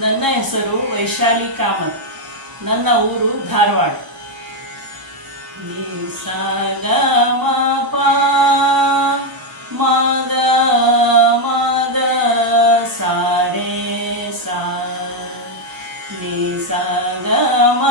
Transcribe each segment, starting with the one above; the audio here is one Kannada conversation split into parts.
ನನ್ನ ಹೆಸರು ವೈಶಾಲಿ ಕಾಮತ್ ನನ್ನ ಊರು ಧಾರವಾಡ ನೀ ಸಾಗ ಮ ಪ ಮಗ ಮಗ ಸಾರೆ ಸಾ ನೀ ಸಾಗ ಮ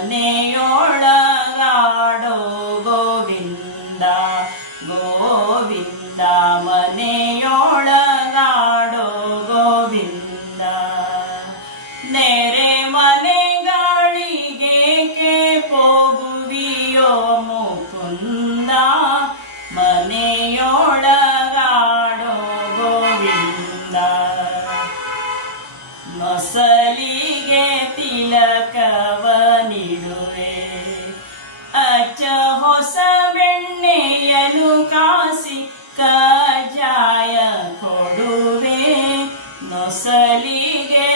ಮನೆಯೊಳಗಾಡೋ ಗೋವಿಂದ ಗೋವಿಂದ ಮನೆಯೊಳಗಾಡೋ ಗೋವಿಂದ ನೆರೆ ಮನೆಗಳಿಗೆ ಪೋಗುವಿಯೋ ಮುಕುಂದ ಮನೆಯೊಳಗಾಡೋ ಗೋವಿಂದ ಮೊಸಲಿಗೆ ತಿಲಕವ ನೀಡುವೆ ಅಚ್ಚ ಹೊಸ ಬೆಣ್ಣೆಯನು ಕಾಸಿ ಕಜಾಯ ಕೊಡುವೆ. ನೊಸಲಿಗೆ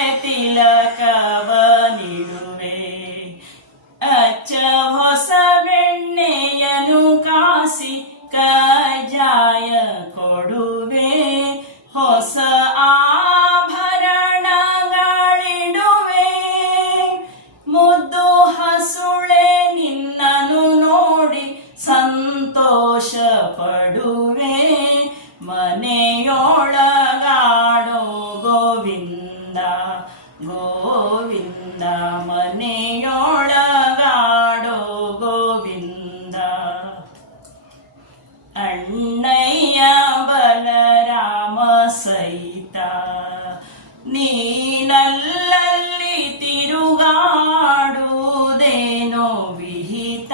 ಗೋವಿಂದ ಗೋವಿಂದ ಮನೆಯೊಳಗಾಡೋ ಗೋವಿಂದ. ಅಣ್ಣಯ್ಯ ಬಲರಾಮ ಸಹಿತ ನೀನಲ್ಲಲ್ಲಿ ತಿರುಗಾಡುವುದೇನೋ ವಿಹಿತ.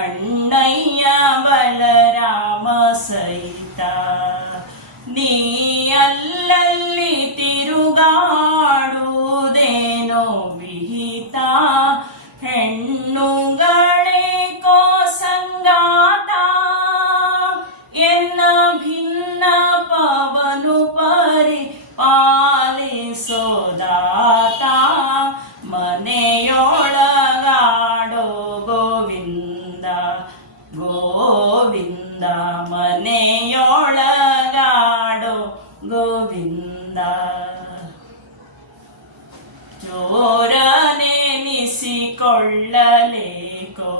ಅಣ್ಣಯ್ಯ ಬಲರಾಮ ಸಹಿತ ನೀ ಅಲ್ಲಲ್ಲಿ ಗೋವಿಂದ ಚೋರನೆನಿಸಿಕೊಳ್ಳಲೇಕೋ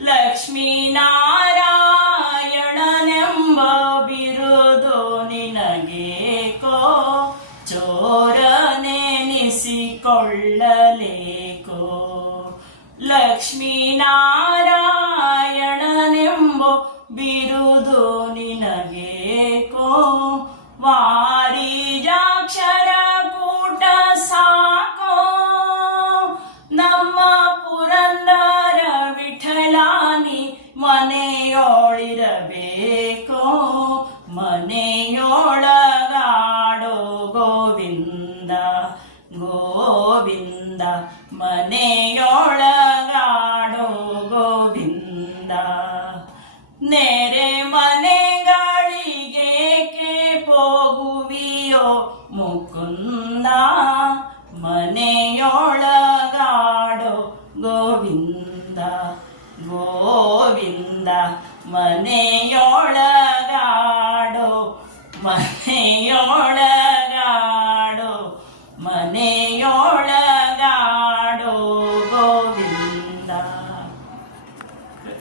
ಲಕ್ಷ್ಮೀನಾರಾಯಣನೆಂಬ ಬಿರುದು ನಿನಗೇಕೋ ಚೋರನೆನಿಸಿಕೊಳ್ಳಲೇಕೋ ಲಕ್ಷ್ಮೀನಾರಾಯಣನೆಂಬ ಪೋಗುವಿಯೋ ಮುಕುಂದ ಮನೆಯೊಳಗಾಡೋ ಗೋವಿಂದ ಗೋವಿಂದ ಮನೆಯೊಳಗಾಡೋ ಮನೆಯೊಳಗಾಡೋ